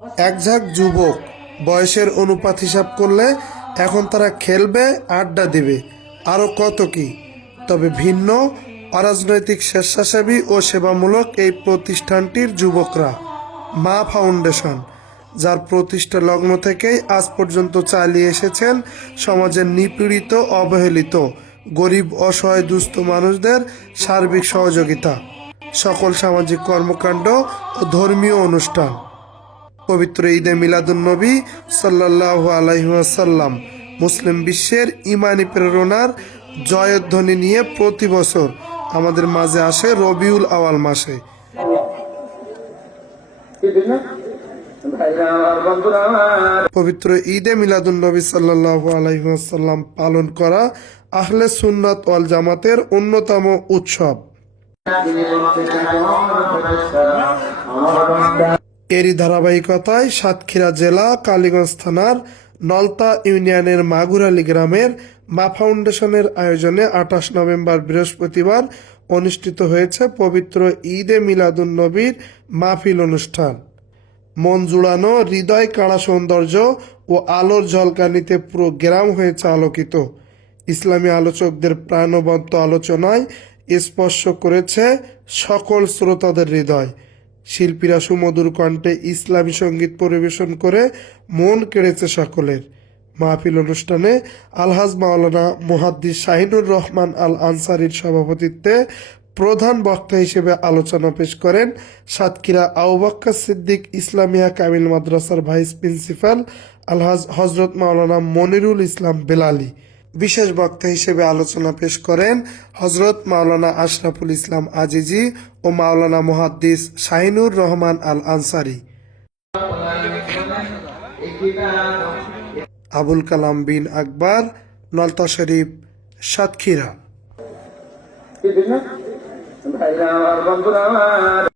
একঝাঁক যুবক বয়সের অনুপাত হিসাব করলে এখন তারা খেলবে, আড্ডা দিবে। আরও কত কি? তবে ভিন্ন, অরাজনৈতিক স্বেচ্ছাসেবী ও সেবামূলক এই প্রতিষ্ঠানটির যুবকরা। মা ফাউন্ডেশন, যার প্রতিষ্ঠা লগ্ন থেকেই আজ পর্যন্ত চালিয়ে এসেছেন সমাজের নিপীড়িত, অবহেলিত, গরিব, অসহায়, দুস্থ মানুষদের সার্বিক সহযোগিতা। সকল সামাজিক কর্মকাণ্ড ও ধর্মীয় অনুষ্ঠান। পবিত্র ঈদে মিলাদুন্নবী সাল্লাহ আলাইসাল্লাম মুসলিম বিশ্বের ইমানি প্রেরণার জয়ধ্বনি নিয়ে প্রতি বছর আমাদের মাঝে আসে রবিউল আওয়াল মাসে। পবিত্র ঈদে মিলাদুন্নবী সাল্লাহ আলাইসাল্লাম পালন করা আহলে সুন্নাত ওয়াল জামাতের অন্যতম উৎসব। এরই ধারাবাহিকতায় সাতক্ষীরা জেলা, কালীগঞ্জ থানার নলতা ইউনিয়নের মাগুরালি গ্রামের মা ফাউন্ডেশনের আয়োজনে আঠাশ নভেম্বর বৃহস্পতিবার অনুষ্ঠিত হয়েছে পবিত্র ঈদে মিলাদুন নবীর মাহফিল অনুষ্ঠান। মন জুড়ানো হৃদয়, কাড়া সৌন্দর্য ও আলোর ঝলকানিতে পুরো গ্রাম হয়েছে আলোকিত। ইসলামী আলোচকদের প্রাণবন্ত আলোচনায় স্পর্শ করেছে সকল শ্রোতাদের হৃদয়। শিল্পীরা সুমধুর কণ্ঠে ইসলামী সংগীত পরিবেশন করে মন কেড়েছে সকলের। মাহফিল অনুষ্ঠানে আলহাজ মাওলানা মুহাদ্দিস শাহিনুর রহমান আল আনসারির সভাপতিত্বে প্রধান বক্তা হিসেবে আলোচনা পেশ করেন সাতক্ষীরা আউবাক্কা সিদ্দিক ইসলামিয়া কামিল মাদ্রাসার ভাইস প্রিন্সিপাল আলহাজ হজরত মাওলানা মনিরুল ইসলাম বেলালি। বিশেষ বক্তা হিসেবে আলোচনা পেশ করেন হজরত মাওলানা আশরাফুল ইসলাম আজিজি ও মাওলানা মুহাদ্দিস শাহিনুর রহমান আল আনসারি আবুল কালাম বিন আকবর, নলতা শরীফ, সাতক্ষীরা।